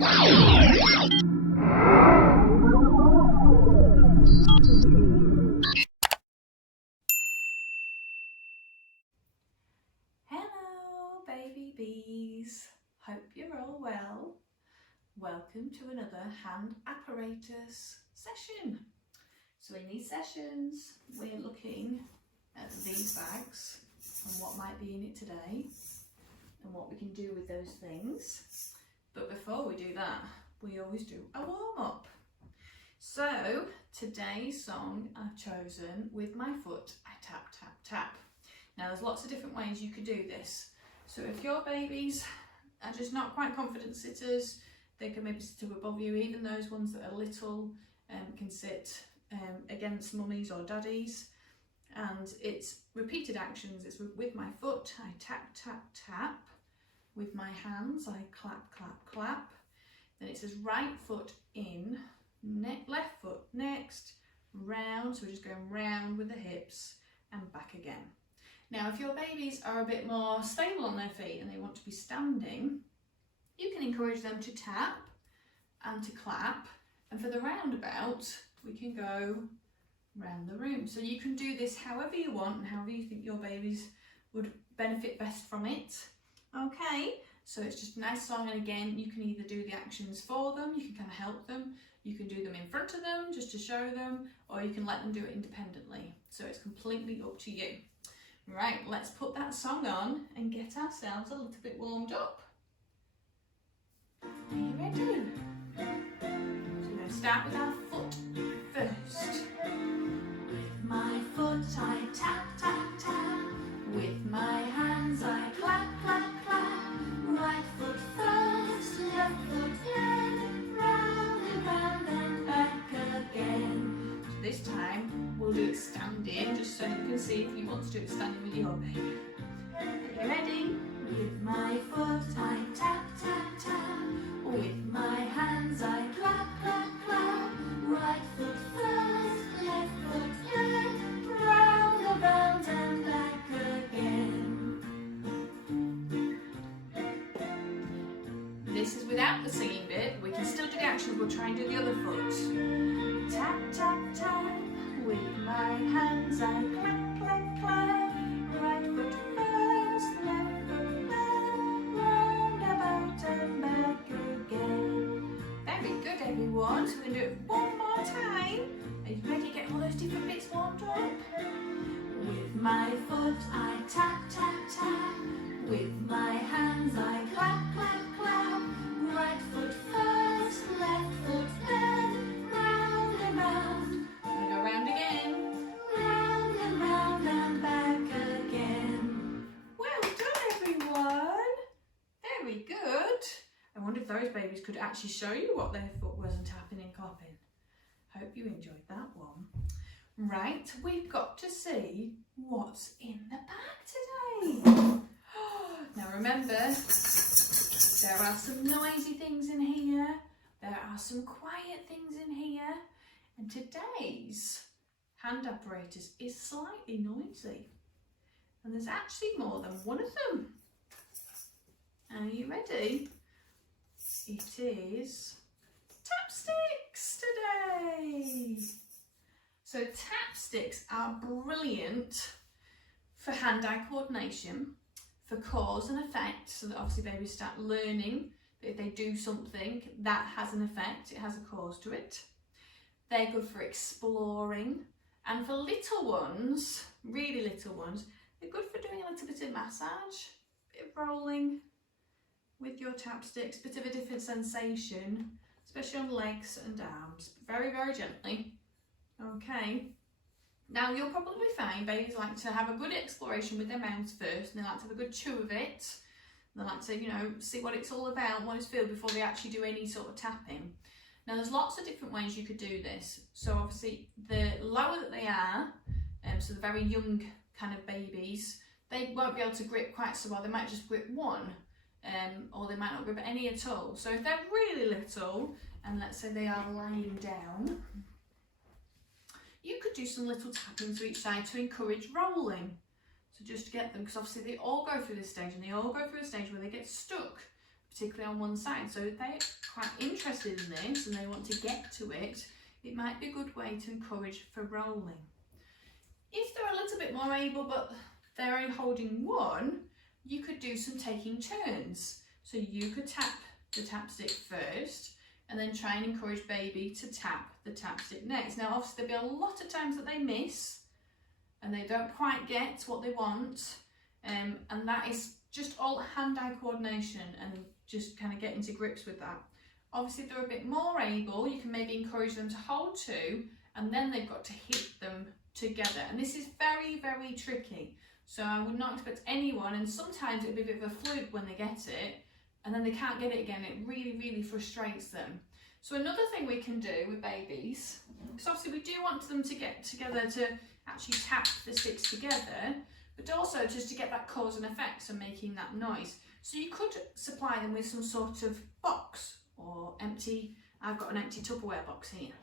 Hello baby bees, hope you're all well. Welcome to another hand apparatus session. So in these sessions we're looking at these bags and what might be in it today and what we can do with those things. But before we do that, we always do a warm-up. So today's song I've chosen, With My Foot I Tap Tap Tap. Now there's lots of different ways you could do this. So if your babies are just not quite confident sitters, they can maybe sit up above you. Even those ones that are little can sit against mummies or daddies. And it's repeated actions. It's with my foot I tap tap tap. With my hands I clap clap clap. Then it says right foot in, left foot next, round. So we're just going round with the hips and back again. Now, if your babies are a bit more stable on their feet and they want to be standing, you can encourage them to tap and to clap. And for the roundabout, we can go round the room. So you can do this however you want and however you think your babies would benefit best from it. Okay, so it's just a nice song, and again, you can either do the actions for them, you can kind of help them, you can do them in front of them just to show them, or you can let them do it independently. So it's completely up to you. Right, let's put that song on and get ourselves a little bit warmed up. Are you ready? So we're going to start with our foot first. With my foot I tap tap tap. With my hands I clap clap clap. Right foot first, left foot then, round and round and back again. So this time we'll do it standing, just so you can see if you want to do it standing with your baby. Are you ready? With my foot I tap tap tap. With my hands I clap clap clap. Right foot first, left foot then, round and round and back again. This is without the singing bit. We can still do the action. We'll try and do the other foot. Tap tap tap. With my hands I clap clap clap. Right foot first, left foot then, round about and back again. Very good, everyone. So we're going to do it one more time. Are you ready to get all those different bits warmed up? With my foot I tap tap tap. With my hands I clap clap clap. Right foot first, left foot then, round and round. We go round again. Round and back again. Well done, everyone. Very good. I wonder if those babies could actually show you what their foot was and tapping and clapping. Hope you enjoyed that one. Right, we've got to see what's in the bag today. Now remember, there are some noisy things in here. There are some quiet things in here. And today's hand apparatus is slightly noisy. And there's actually more than one of them. Are you ready? It is tap sticks today. So tap sticks are brilliant for hand-eye coordination, for cause and effect, so that obviously babies start learning that if they do something, that has an effect, it has a cause to it. They're good for exploring, and for little ones, really little ones, they're good for doing a little bit of massage, a bit of rolling with your tap sticks, bit of a different sensation, especially on legs and arms, very, very gently. Okay. Now you'll probably find babies like to have a good exploration with their mouths first, and they like to have a good chew of it. They like to, see what it's all about, what it's feel before they actually do any sort of tapping. Now there's lots of different ways you could do this. So obviously the lower that they are, so the very young kind of babies, they won't be able to grip quite so well. They might just grip one, or they might not grip any at all. So if they're really little, and let's say they are lying down, you could do some little tapping to each side to encourage rolling. So just to get them, because obviously they all go through this stage, and they all go through a stage where they get stuck particularly on one side. So if they're quite interested in this and they want to get to it, it might be a good way to encourage for rolling. If they're a little bit more able but they're only holding one, you could do some taking turns. So you could tap the tap stick first and then try and encourage baby to tap the tap stick next. Now obviously there'll be a lot of times that they miss and they don't quite get what they want, and that is just all hand-eye coordination and just kind of getting to grips with that. Obviously if they're a bit more able, you can maybe encourage them to hold two and then they've got to hit them together, and this is very, very tricky. So I would not expect anyone, and sometimes it'll be a bit of a fluke when they get it and then they can't get it again. It really, really frustrates them. So another thing we can do with babies, because obviously we do want them to get together to actually tap the sticks together, but also just to get that cause and effect, so making that noise. So you could supply them with some sort of box or empty, I've got an empty Tupperware box here,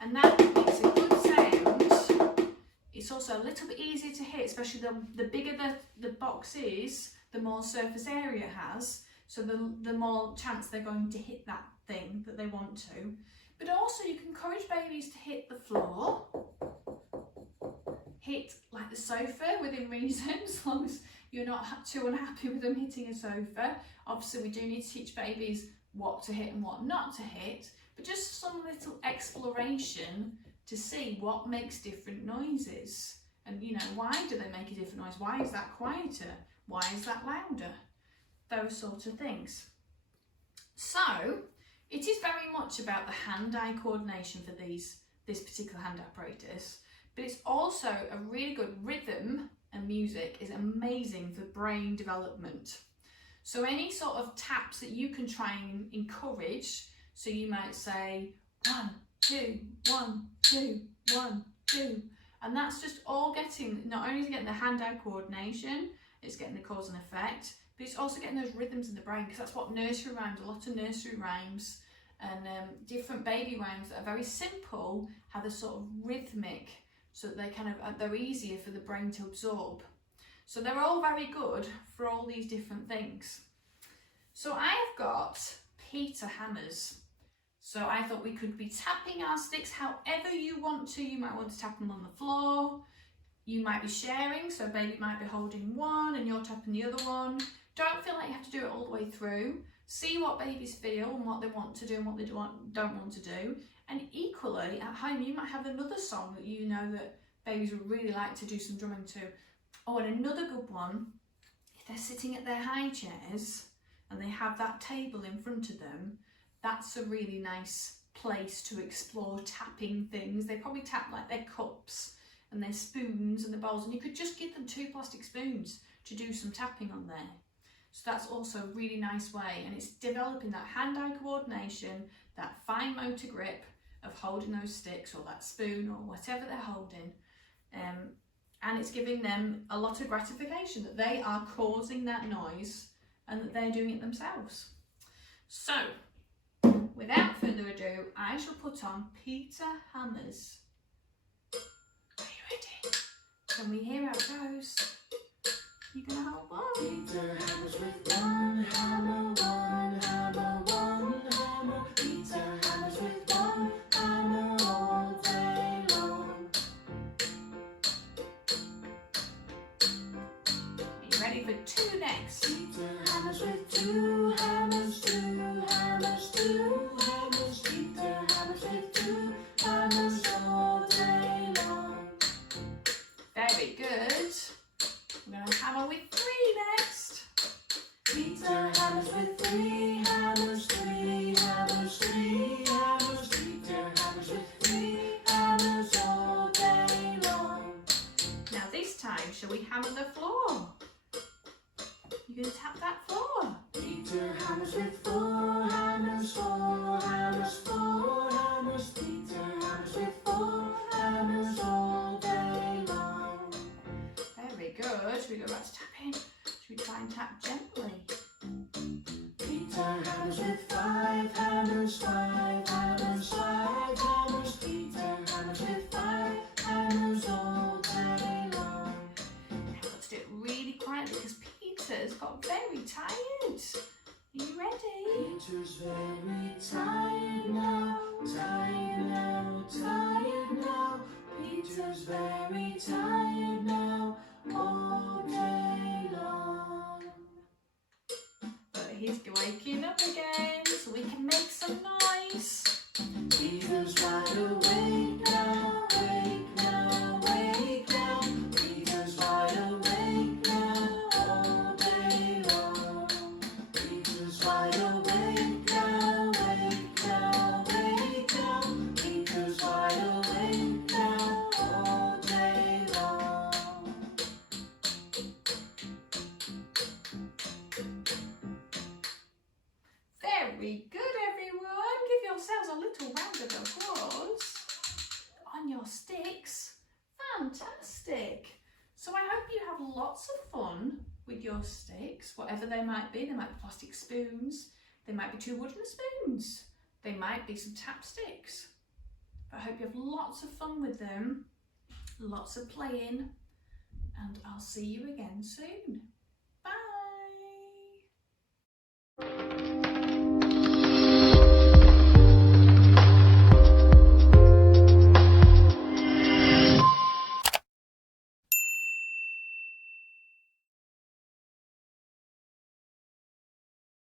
and that makes a good sound. It's also a little bit easier to hit, especially the bigger the box is, the more surface area it has, so the more chance they're going to hit that thing that they want to. But also you can encourage babies to hit the floor, hit like the sofa within reason, as long as you're not too unhappy with them hitting a sofa. Obviously we do need to teach babies what to hit and what not to hit, but just some little exploration to see what makes different noises. And you know, why do they make a different noise? Why is that quieter? Why is that louder? Those sorts of things. So it is very much about the hand-eye coordination for this particular hand apparatus, but it's also a really good rhythm, and music is amazing for brain development. So any sort of taps that you can try and encourage, so you might say 1, 2, 1, 2, 1, 2, and that's just all getting, not only is it getting the hand-eye coordination, it's getting the cause and effect, but it's also getting those rhythms in the brain, because that's what nursery rhymes, a lot of nursery rhymes and different baby rhymes that are very simple, have a sort of rhythmic, so that they kind of, they're easier for the brain to absorb. So they're all very good for all these different things. So I've got Peter hammers. So I thought we could be tapping our sticks however you want to. You might want to tap them on the floor. You might be sharing, so baby might be holding one and you're tapping the other one. Don't feel like you have to do it all the way through. See what babies feel and what they want to do and what they don't want to do. And equally, at home, you might have another song that you know that babies would really like to do some drumming to. Oh, and another good one, if they're sitting at their high chairs and they have that table in front of them, that's a really nice place to explore tapping things. They probably tap like their cups and their spoons and the bowls, and you could just give them 2 plastic spoons to do some tapping on there. So that's also a really nice way, and it's developing that hand-eye coordination, that fine motor grip of holding those sticks or that spoon or whatever they're holding, and it's giving them a lot of gratification that they are causing that noise and that they're doing it themselves. So without further ado, I shall put on Peter Hammers. Are you ready? Can we hear how it goes? You gonna hold one? Peter hammers with one hammer, one hammer, one hammer. Peter hammers with one hammer all day long. Are you ready for 2 next? Peter hammers with 2 hammers, 2 hammers, 2 hammers. Peter hammers with 2 hammers all day long. Very good. We're going to hammer with 3 next. Peter hammers with 3 hammers, 3 hammers, 3 hammers. Peter hammers with 3 hammers all day long. Now this time, shall we hammer the floor? You're going to tap that floor. Peter hammers with 4 hammers, 4 hammers, 4 hammers. Peter hammers with 4 hammers all day long. Very good. Should we go back to tapping? Should we try and tap gently? Peter hammers with 5 hammers, 5 hammers, 5 hammers. Peter hammers with 5 hammers all day long. Now we've got to do it really quietly because Peter's got very tired. Are you ready? Peter's very tired now, tired now, tired now. Peter's very tired now, all day long. But he's waking up again, so we can make some noise. Peter's wide awake now, wake now, wake now. Peter's wide awake now, all day long. Peter's wide awake now, wake now, wake now. Peter's wide awake now, all day long. Very good, everyone. Give yourselves a little round of applause. On your sticks. Fantastic. So I hope you have lots of fun with your sticks, whatever they might be. They might be plastic spoons. They might be 2 wooden spoons. They might be some tap sticks. But I hope you have lots of fun with them, lots of playing, and I'll see you again soon. Bye.